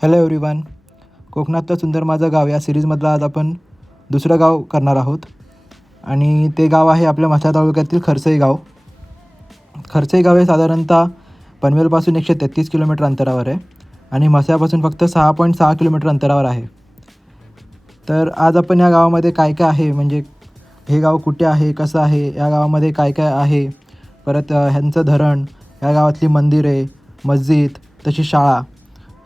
Hello everyone. कोकणातलं सुंदर माझं गाव या सिरीजमधलं आज आपण दुसरं गाव करणार आहोत आणि ते गाव आहे आपल्या म्हसला तालुक्यातील खरसई गाव. खरसई गाव हे साधारणतः पनवेलपासून 133 किलोमीटर अंतरावर आहे आणि म्हसल्यापासून फक्त 6.6 किलोमीटर अंतरावर आहे. तर आज आपण या गावामध्ये काय काय आहे, म्हणजे हे गाव कुठे आहे, कसं आहे, या गावामध्ये काय काय आहे, परत ह्यांचं धरण, या गावातली मंदिरे, मस्जिद, तशी शाळा,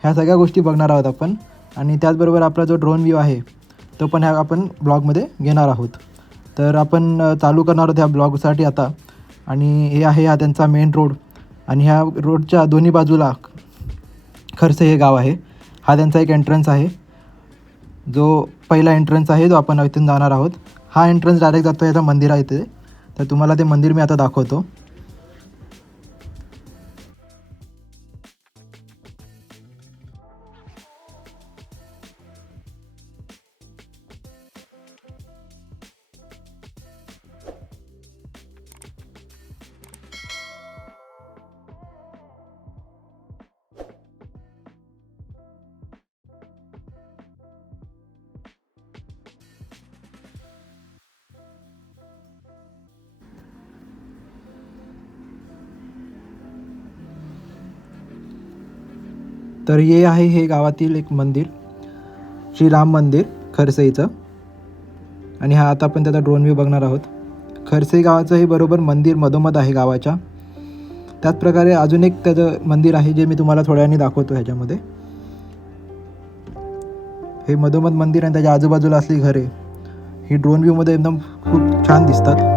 ह्या सगळ्या गोष्टी बघणार आहोत आपण. आणि त्याचबरोबर आपला जो ड्रोन व्ह्यू आहे तो पण ह्या आपण ब्लॉगमध्ये घेणार आहोत. तर आपण चालू करणार आहोत ह्या ब्लॉगसाठी आता. आणि हे आहे हा त्यांचा मेन रोड आणि ह्या रोडच्या दोन्ही बाजूला खरसे हे गाव आहे. हा त्यांचा एक एंट्रन्स आहे, जो पहिला एंट्रन्स आहे जो आपण इथून जाणार आहोत. हा एंट्रन्स डायरेक्ट जातो याचा मंदिर आहे इथे. तर तुम्हाला ते मंदिर मी आता दाखवतो. तर हे आहे हे गावातील एक मंदिर, श्री राम मंदिर खरसईचं. आणि हा आता आपण त्याचा ड्रोन व्ह्यू बघणार आहोत. खरसई गावाचं हे बरोबर मंदिर मधोमध आहे गावाच्या. त्याचप्रकारे अजून एक त्याचं मंदिर आहे जे मी तुम्हाला थोड्या वेळाने दाखवतो. ह्याच्यामध्ये हे मधोमध मंदिर आणि त्याच्या आजूबाजूला असली घरे ही ड्रोन व्ह्यूमध्ये एकदम खूप छान दिसतात.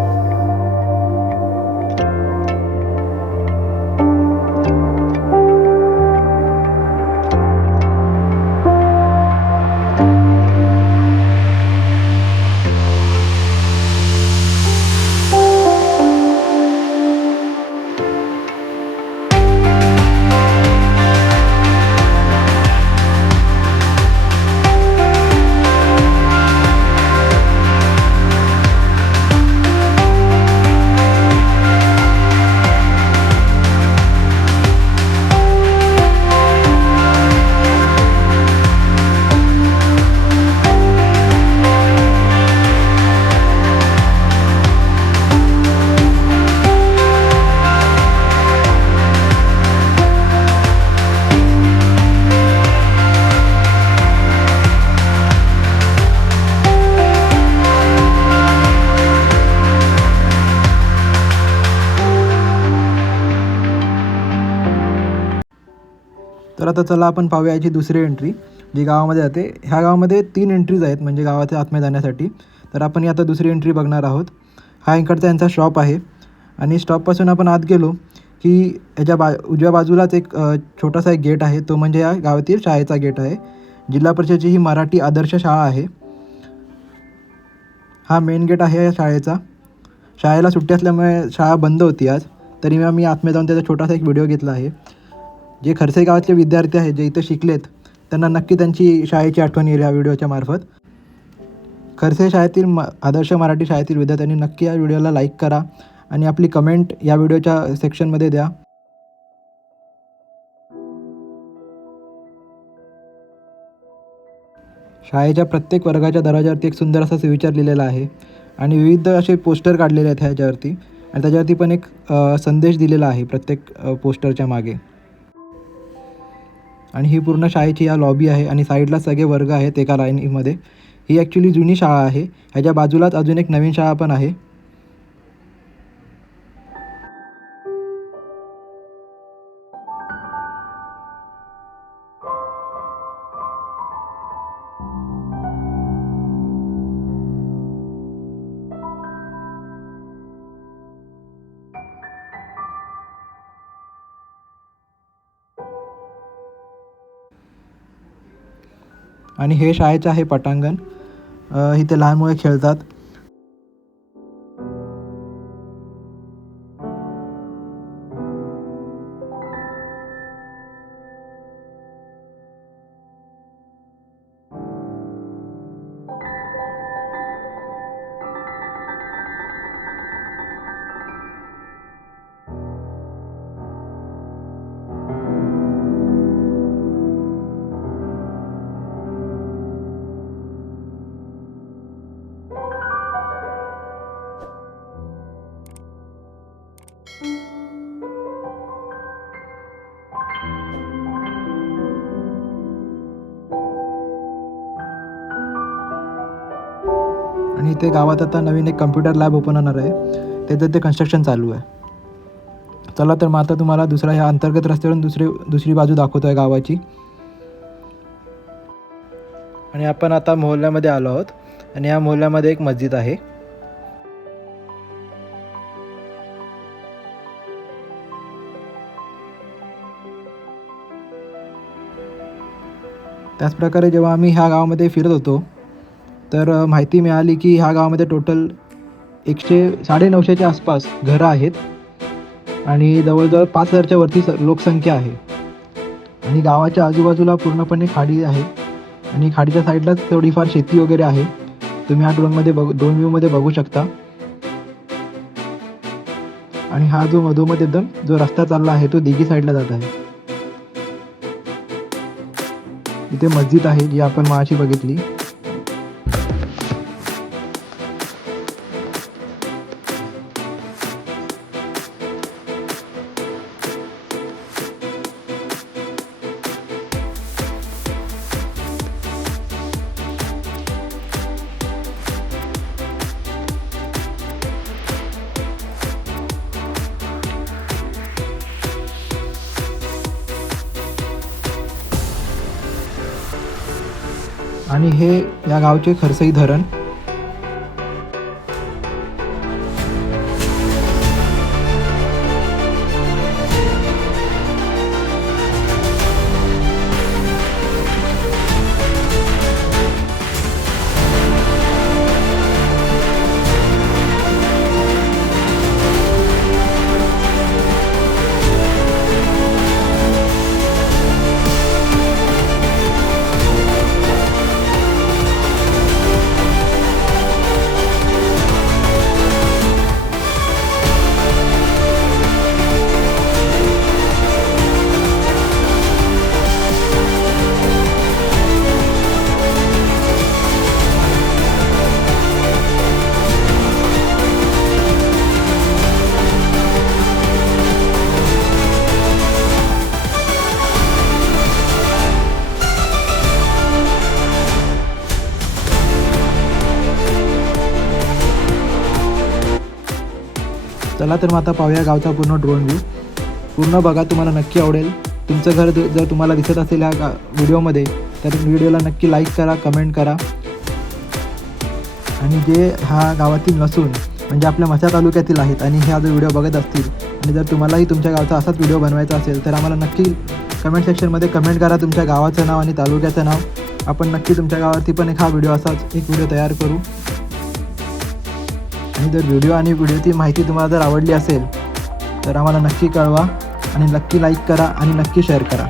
तर आता चला आपण पाहूया याची दुसरी एंट्री जी गावामध्ये जाते. ह्या गावामध्ये 3 एंट्रीज आहेत म्हणजे गावाच्या आतमध्ये जाण्यासाठी. तर आपण आता दुसरी एंट्री बघणार आहोत. हा इकडचा यांचा शॉप आहे आणि स्टॉपपासून आपण आत गेलो की ह्याच्या उजव्या बाजूलाच एक छोटासा एक गेट आहे, तो म्हणजे या गावातील शाळेचा गेट आहे. जिल्हा परिषदेची ही मराठी आदर्श शाळा आहे. हा मेन गेट आहे या शाळेचा. शाळेला सुट्टी असल्यामुळे शाळा बंद होती आज, तरी मी आतमध्ये जाऊन त्याचा छोटासा एक व्हिडिओ घेतला आहे. जे खरसई गावातले विद्यार्थी आहेत जे इथं शिकलेत त्यांना नक्की त्यांची शाळेची आठवण येईल या व्हिडिओच्या मार्फत. खरसई शाळेतील आदर्श मराठी शाळेतील विद्यार्थ्यांनी नक्की या व्हिडिओला लाईक करा आणि आपली कमेंट या व्हिडिओच्या सेक्शनमध्ये द्या. शाळेच्या प्रत्येक वर्गाच्या दरवाजावरती एक सुंदर असा सुविचार लिहिलेला आहे आणि विविध असे पोस्टर काढलेले आहेत ह्याच्यावरती आणि त्याच्यावरती पण एक संदेश दिलेला आहे प्रत्येक पोस्टरच्या मागे. आणि ही पूर्ण शाळेची या लॉबी आहे आणि साईडला सगळे वर्ग आहेत एका लाईनीमध्ये. ही ॲक्च्युली जुनी शाळा आहे. ह्याच्या बाजूलाच अजून एक नवीन शाळा पण आहे. आणि हे शाळेचं आहे पटांगण. इथे लहान मुले खेळतात. आणि इथे गावात आता नवीन एक कम्प्युटर लॅब ओपन होणार आहे, त्याचं ते कन्स्ट्रक्शन चालू आहे. चला तर मग आता तुम्हाला ह्या अंतर्गत रस्त्यावरून दुसरी बाजू दाखवतो आहे गावाची. आणि आपण आता मोहल्ल्यामध्ये आलो आहोत आणि या मोहल्ल्यामध्ये एक मस्जिद आहे. त्याचप्रकारे जेव्हा आम्ही ह्या गावामध्ये फिरत होतो तर माहिती मिळाली की ह्या गावामध्ये टोटल 950च्या आसपास घरं आहेत आणि जवळजवळ 5000च्या वरती लोकसंख्या आहे. आणि गावाच्या आजूबाजूला पूर्णपणे खाडी आहे आणि खाडीच्या साईडलाच थोडीफार शेती वगैरे आहे. तुम्ही हा ड्रोन व्ह्यूमध्ये बघू शकता. आणि हा जो मधोमध एकदम जो रस्ता चालला आहे तो दिघी साईडला जात आहे. इथे मस्जिद आहे जी आपण मगाशी बघितली. आणि हे या गावचे खरसई धरण. चला तर मग आता पाहूया गावचा पूर्ण ड्रोन व्ह्यू. पूर्ण बघा, तुम्हाला नक्की आवडेल. तुमचं घर जर तुम्हाला दिसत असेल ह्या व्हिडिओमध्ये तर व्हिडिओला नक्की लाईक करा, कमेंट करा. आणि जे ह्या गावातील नसून म्हणजे आपल्या म्हसला तालुक्यातील आहेत आणि हा जो व्हिडिओ बघत असतील आणि जर तुम्हालाही तुमच्या गावचा असाच व्हिडिओ बनवायचा असेल तर आम्हाला नक्की कमेंट सेक्शनमध्ये कमेंट करा तुमच्या गावाचं नाव आणि तालुक्याचं नाव. आपण नक्की तुमच्या गावावरती पण हा व्हिडिओ तयार करू. आणि जर व्हिडिओची माहिती तुम्हाला जर आवडली असेल तर आम्हाला नक्की कळवा आणि नक्की लाईक करा आणि नक्की शेअर करा.